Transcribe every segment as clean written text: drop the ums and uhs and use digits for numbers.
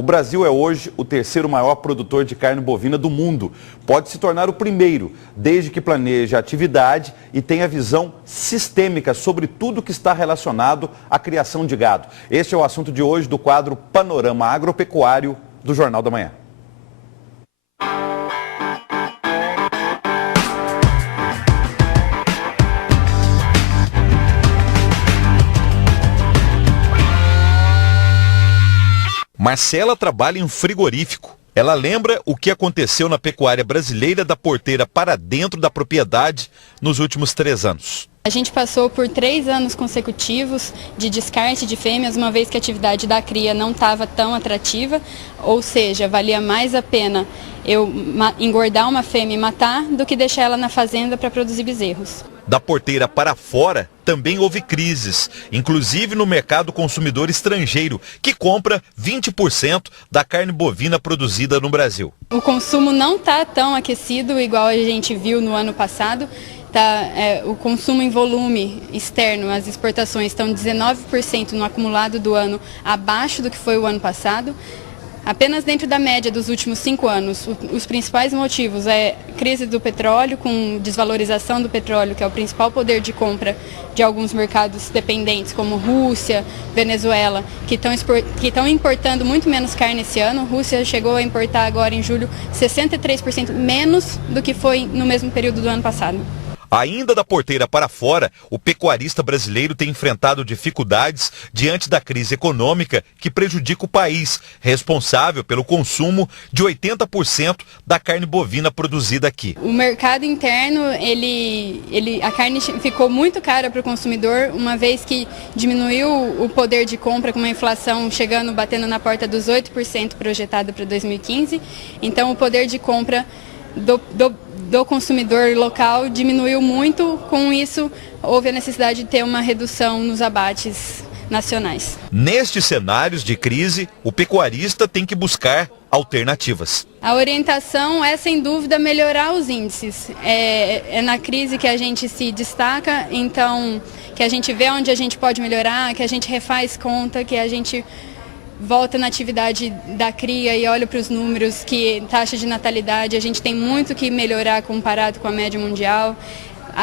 O Brasil é hoje o terceiro maior produtor de carne bovina do mundo. Pode se tornar o primeiro, desde que planeje a atividade e tenha visão sistêmica sobre tudo que está relacionado à criação de gado. Este é o assunto de hoje do quadro Panorama Agropecuário do Jornal da Manhã. Marcela trabalha em um frigorífico. Ela lembra o que aconteceu na pecuária brasileira da porteira para dentro da propriedade nos últimos 3 anos. A gente passou por 3 anos consecutivos de descarte de fêmeas, uma vez que a atividade da cria não estava tão atrativa, ou seja, valia mais a pena eu engordar uma fêmea e matar do que deixar ela na fazenda para produzir bezerros. Da porteira para fora, também houve crises, inclusive no mercado consumidor estrangeiro, que compra 20% da carne bovina produzida no Brasil. O consumo não está tão aquecido igual a gente viu no ano passado. O consumo em volume externo, as exportações estão 19% no acumulado do ano, abaixo do que foi o ano passado. Apenas dentro da média dos últimos 5 anos, os principais motivos é crise do petróleo, com desvalorização do petróleo, que é o principal poder de compra de alguns mercados dependentes, como Rússia, Venezuela, que estão importando muito menos carne esse ano. Rússia chegou a importar agora em julho 63% menos do que foi no mesmo período do ano passado. Ainda da porteira para fora, o pecuarista brasileiro tem enfrentado dificuldades diante da crise econômica que prejudica o país, responsável pelo consumo de 80% da carne bovina produzida aqui. O mercado interno, a carne ficou muito cara para o consumidor, uma vez que diminuiu o poder de compra com uma inflação batendo na porta dos 8% projetada para 2015. Então o poder de compra do consumidor local diminuiu muito. Com isso, houve a necessidade de ter uma redução nos abates nacionais. Nestes cenários de crise, o pecuarista tem que buscar alternativas. A orientação é, sem dúvida, melhorar os índices. É na crise que a gente se destaca, então, que a gente vê onde a gente pode melhorar, que a gente refaz conta, que a gente volta na atividade da cria e olha para os números, que taxa de natalidade, a gente tem muito que melhorar comparado com a média mundial.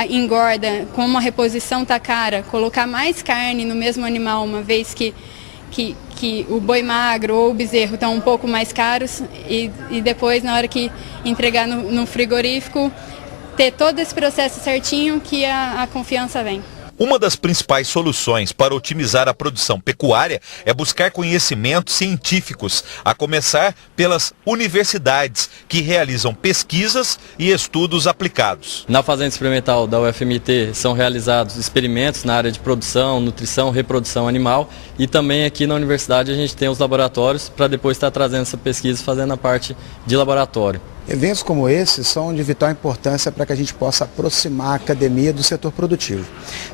Engorda, como a reposição está cara, colocar mais carne no mesmo animal, uma vez que o boi magro ou o bezerro estão um pouco mais caros, e depois, na hora que entregar no frigorífico, ter todo esse processo certinho, que a confiança vem. Uma das principais soluções para otimizar a produção pecuária é buscar conhecimentos científicos, a começar pelas universidades, que realizam pesquisas e estudos aplicados. Na Fazenda Experimental da UFMT são realizados experimentos na área de produção, nutrição, reprodução animal, e também aqui na universidade a gente tem os laboratórios para depois estar trazendo essa pesquisa, fazendo a parte de laboratório. Eventos como esses são de vital importância para que a gente possa aproximar a academia do setor produtivo.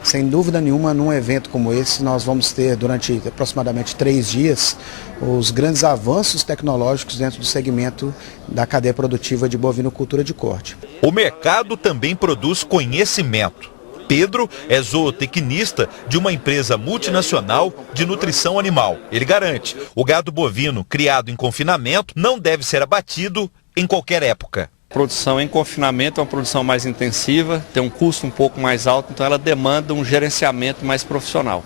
Sem dúvida nenhuma, num evento como esse, nós vamos ter durante aproximadamente 3 dias os grandes avanços tecnológicos dentro do segmento da cadeia produtiva de bovinocultura de corte. O mercado também produz conhecimento. Pedro é zootecnista de uma empresa multinacional de nutrição animal. Ele garante, o gado bovino criado em confinamento não deve ser abatido em qualquer época. A produção em confinamento é uma produção mais intensiva, tem um custo um pouco mais alto, então ela demanda um gerenciamento mais profissional.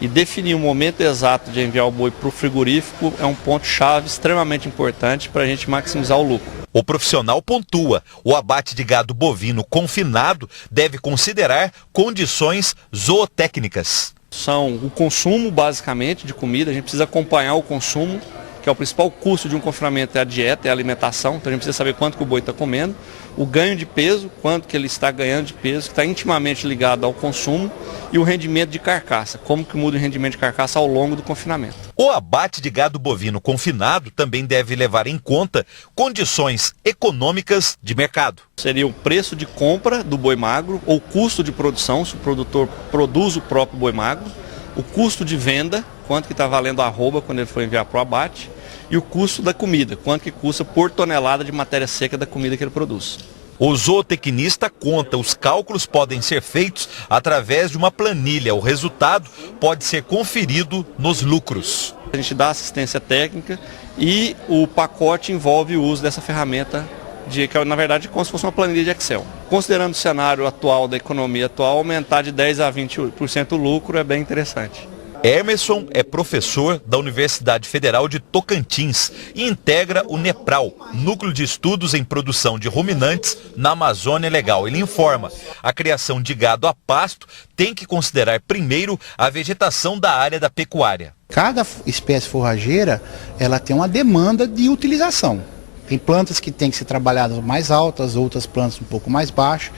E definir o momento exato de enviar o boi para o frigorífico é um ponto-chave extremamente importante para a gente maximizar o lucro. O profissional pontua, o abate de gado bovino confinado deve considerar condições zootécnicas. São o consumo, basicamente, de comida, a gente precisa acompanhar o consumo, que é o principal custo de um confinamento, é a dieta, é a alimentação, então a gente precisa saber quanto que o boi está comendo, o ganho de peso, quanto que ele está ganhando de peso, que está intimamente ligado ao consumo, e o rendimento de carcaça, como que muda o rendimento de carcaça ao longo do confinamento. O abate de gado bovino confinado também deve levar em conta condições econômicas de mercado. Seria o preço de compra do boi magro, ou custo de produção, se o produtor produz o próprio boi magro, o custo de venda, quanto que está valendo a arroba quando ele for enviar para o abate, e o custo da comida, quanto que custa por tonelada de matéria seca da comida que ele produz. O zootecnista conta, os cálculos podem ser feitos através de uma planilha. O resultado pode ser conferido nos lucros. A gente dá assistência técnica e o pacote envolve o uso dessa ferramenta, que é, na verdade, como se fosse uma planilha de Excel. Considerando o cenário atual da economia atual, aumentar de 10% a 20% o lucro é bem interessante. Emerson é professor da Universidade Federal de Tocantins e integra o NEPRAL, Núcleo de Estudos em Produção de Ruminantes na Amazônia Legal. Ele informa, a criação de gado a pasto tem que considerar primeiro a vegetação da área da pecuária. Cada espécie forrageira, ela tem uma demanda de utilização. Tem plantas que têm que ser trabalhadas mais altas, outras plantas um pouco mais baixas.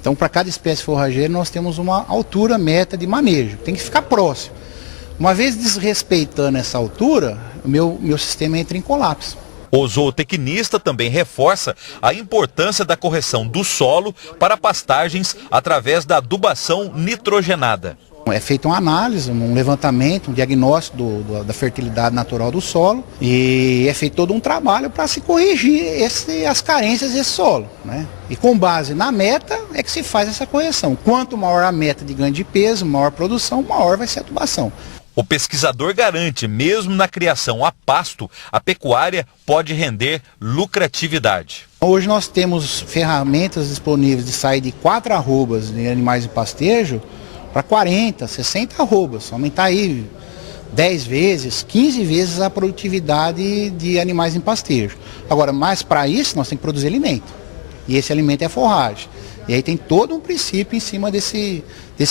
Então, para cada espécie forrageira, nós temos uma altura meta de manejo. Tem que ficar próximo. Uma vez desrespeitando essa altura, o meu sistema entra em colapso. O zootecnista também reforça a importância da correção do solo para pastagens através da adubação nitrogenada. É feita uma análise, um levantamento, um diagnóstico da fertilidade natural do solo e é feito todo um trabalho para se corrigir as carências desse solo, né? E com base na meta é que se faz essa correção. Quanto maior a meta de ganho de peso, maior a produção, maior vai ser a adubação. O pesquisador garante, mesmo na criação a pasto, a pecuária pode render lucratividade. Hoje nós temos ferramentas disponíveis de sair de 4 arrobas de animais em pastejo para 40, 60 arrobas, aumentar aí 10 vezes, 15 vezes a produtividade de animais em pastejo. Agora, mas para isso nós temos que produzir alimento, e esse alimento é forragem. E aí tem todo um princípio em cima desse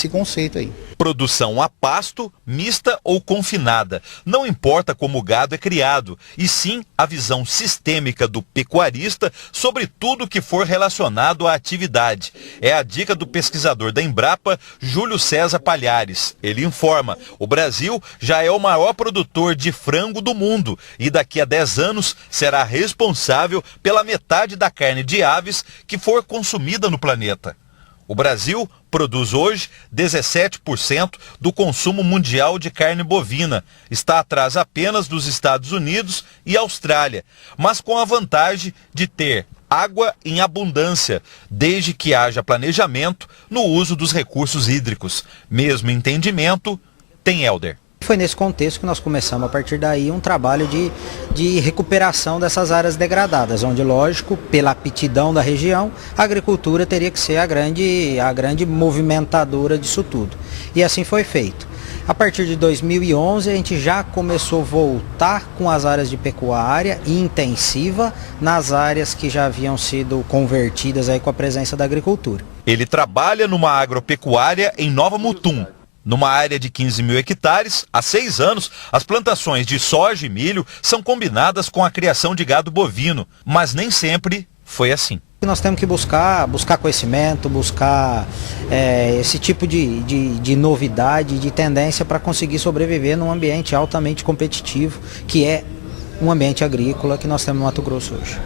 conceito aí. Produção a pasto, mista ou confinada. Não importa como o gado é criado, e sim a visão sistêmica do pecuarista sobre tudo que for relacionado à atividade. É a dica do pesquisador da Embrapa, Júlio César Palhares. Ele informa, o Brasil já é o maior produtor de frango do mundo e daqui a 10 anos será responsável pela metade da carne de aves que for consumida no planeta. O Brasil produz hoje 17% do consumo mundial de carne bovina. Está atrás apenas dos Estados Unidos e Austrália, mas com a vantagem de ter água em abundância, desde que haja planejamento no uso dos recursos hídricos. Mesmo entendimento tem Helder. Foi nesse contexto que nós começamos, a partir daí, um trabalho de recuperação dessas áreas degradadas, onde, lógico, pela aptidão da região, a agricultura teria que ser a grande movimentadora disso tudo. E assim foi feito. A partir de 2011, a gente já começou a voltar com as áreas de pecuária intensiva nas áreas que já haviam sido convertidas aí com a presença da agricultura. Ele trabalha numa agropecuária em Nova Mutum. Numa área de 15 mil hectares, há 6 anos, as plantações de soja e milho são combinadas com a criação de gado bovino, mas nem sempre foi assim. Nós temos que buscar conhecimento, buscar esse tipo de novidade, de tendência para conseguir sobreviver num ambiente altamente competitivo, que é um ambiente agrícola que nós temos no Mato Grosso hoje.